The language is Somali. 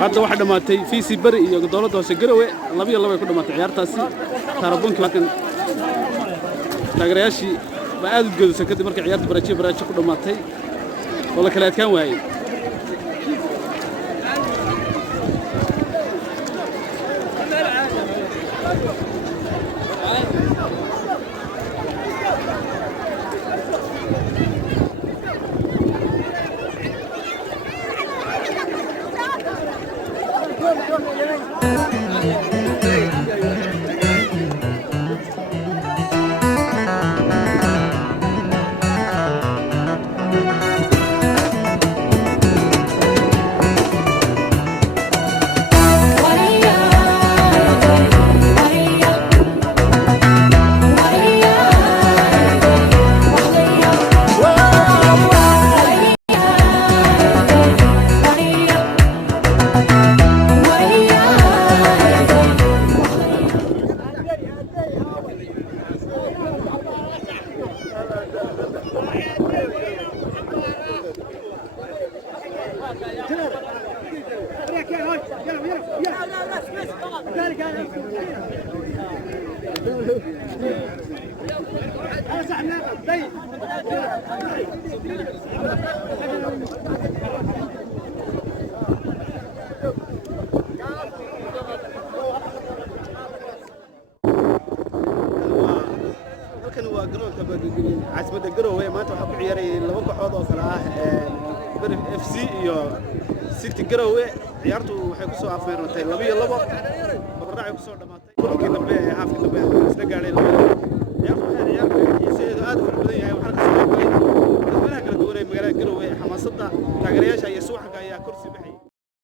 hadda waxa dhamaatay fiisi bari iyo dawladda hoose garowe 2-2 ay ku dhamaatay ciyaartaasi tarabunkii wakan taageerayaashii ba aad u goodaysan kadib markii ciyaarta baraaji ku dhamaatay wala kala adkaan waayay عاصمة الجروة ما أنت وحب عياري لو كحوض وصلاة بر اف سي iyo city garowe ciyaartu waxay ku soo afmeerantay 2-2 barnaamij ku soo dhamaatay kulkii dambe ee haafka dambe isla gaaray